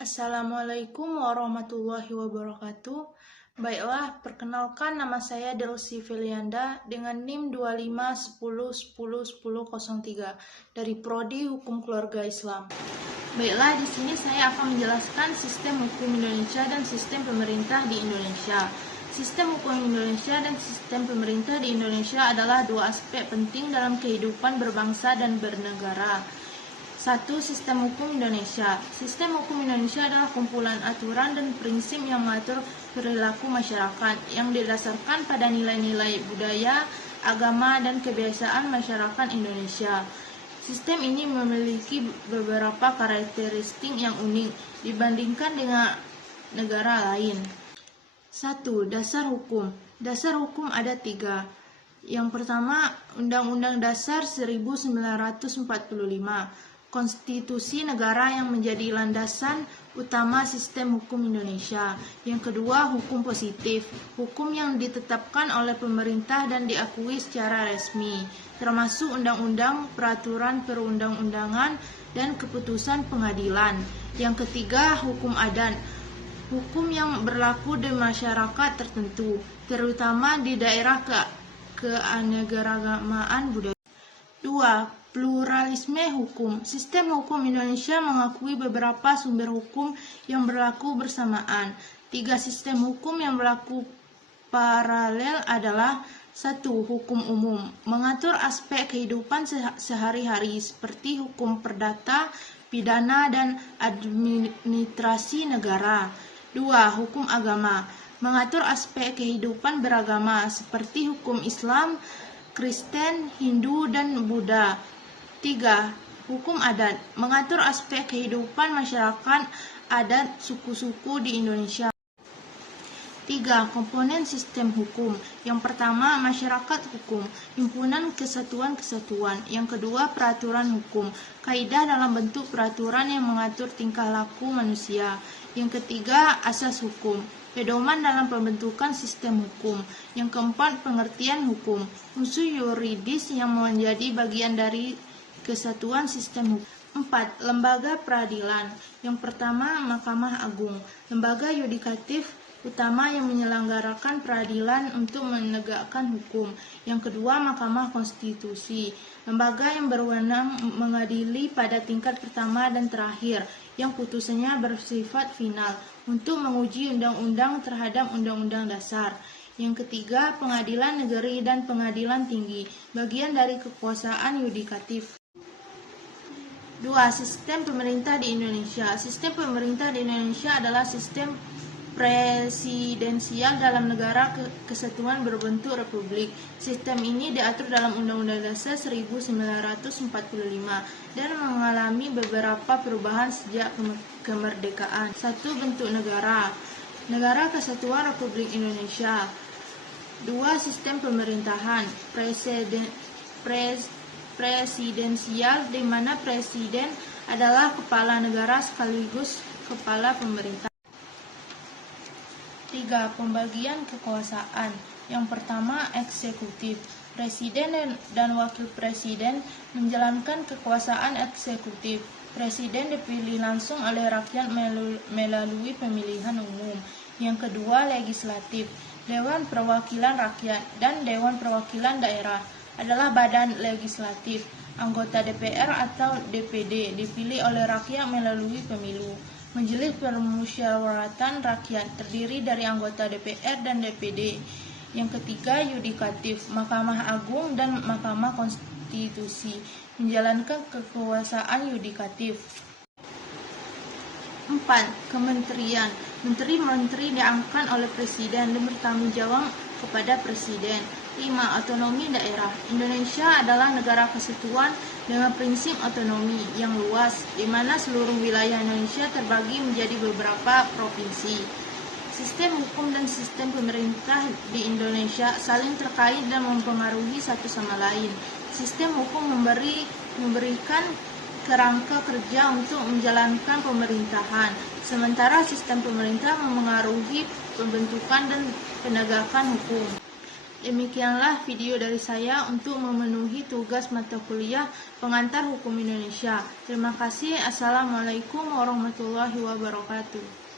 Assalamualaikum warahmatullahi wabarakatuh. Baiklah, perkenalkan nama saya Delsi Felianda dengan NIM 2510101003 dari Prodi Hukum Keluarga Islam. Baiklah, di sini saya akan menjelaskan sistem hukum Indonesia dan sistem pemerintah di Indonesia. Sistem hukum Indonesia dan sistem pemerintah di Indonesia adalah dua aspek penting dalam kehidupan berbangsa dan bernegara. 1. Sistem hukum Indonesia. Sistem hukum Indonesia adalah kumpulan aturan dan prinsip yang mengatur perilaku masyarakat yang didasarkan pada nilai-nilai budaya, agama, dan kebiasaan masyarakat Indonesia. Sistem ini memiliki beberapa karakteristik yang unik dibandingkan dengan negara lain. 1. Dasar hukum. Dasar hukum ada 3. Yang pertama, Undang-Undang Dasar 1945. Konstitusi negara yang menjadi landasan utama sistem hukum Indonesia. Yang kedua, hukum positif, hukum yang ditetapkan oleh pemerintah dan diakui secara resmi, termasuk undang-undang, peraturan perundang-undangan, dan keputusan pengadilan. Yang ketiga, hukum adat, hukum yang berlaku di masyarakat tertentu, terutama di daerah keanekaragaman budaya. 2. Pluralisme hukum. Sistem hukum Indonesia mengakui beberapa sumber hukum yang berlaku bersamaan. 3 sistem hukum yang berlaku paralel adalah 1. Hukum umum, mengatur aspek kehidupan sehari-hari seperti hukum perdata, pidana, dan administrasi negara. 2. Hukum agama, mengatur aspek kehidupan beragama seperti hukum Islam, Kristen, Hindu, dan Buddha. 3. Hukum adat, mengatur aspek kehidupan masyarakat adat suku-suku di Indonesia. 3. Komponen sistem hukum. Yang pertama, masyarakat hukum, himpunan kesatuan-kesatuan. Yang kedua, peraturan hukum, kaidah dalam bentuk peraturan yang mengatur tingkah laku manusia. Yang ketiga, asas hukum, pedoman dalam pembentukan sistem hukum. Yang keempat, pengertian hukum, unsur yuridis yang menjadi bagian dari kesatuan sistem hukum. 4. Lembaga peradilan. Yang pertama, Mahkamah Agung, lembaga yudikatif utama yang menyelenggarakan peradilan untuk menegakkan hukum. Yang kedua, Mahkamah Konstitusi, lembaga yang berwenang mengadili pada tingkat pertama dan terakhir, yang putusannya bersifat final untuk menguji undang-undang terhadap undang-undang dasar. Yang ketiga, Pengadilan Negeri dan Pengadilan Tinggi, bagian dari kekuasaan yudikatif. 2. Sistem pemerintah di Indonesia. Sistem pemerintah di Indonesia adalah sistem presidensial dalam negara kesatuan berbentuk republik. Sistem ini diatur dalam Undang-Undang Dasar 1945 dan mengalami beberapa perubahan sejak kemerdekaan. 1. Bentuk negara. Negara Kesatuan Republik Indonesia. 2. Sistem pemerintahan presidensial, di mana presiden adalah kepala negara sekaligus kepala pemerintah. 3. Pembagian kekuasaan. Yang pertama, eksekutif. Presiden dan wakil presiden menjalankan kekuasaan eksekutif. Presiden dipilih langsung oleh rakyat melalui pemilihan umum. Yang kedua, legislatif. Dewan Perwakilan Rakyat dan Dewan Perwakilan Daerah adalah badan legislatif. Anggota DPR atau DPD dipilih oleh rakyat melalui pemilu. Majelis Permusyawaratan Rakyat terdiri dari anggota DPR dan DPD. Yang ketiga, yudikatif. Mahkamah Agung dan Mahkamah Konstitusi menjalankan kekuasaan yudikatif. 4. Kementerian. Menteri-menteri diangkat oleh presiden dan bertanggung jawab kepada presiden. 5. Otonomi daerah. Indonesia adalah negara kesatuan dengan prinsip otonomi yang luas, di mana seluruh wilayah Indonesia terbagi menjadi beberapa provinsi. Sistem hukum dan sistem pemerintah di Indonesia saling terkait dan mempengaruhi satu sama lain. Sistem hukum memberikan kerangka kerja untuk menjalankan pemerintahan, sementara sistem pemerintah memengaruhi pembentukan dan penegakan hukum. Demikianlah video dari saya untuk memenuhi tugas mata kuliah Pengantar Hukum Indonesia. Terima kasih. Assalamualaikum warahmatullahi wabarakatuh.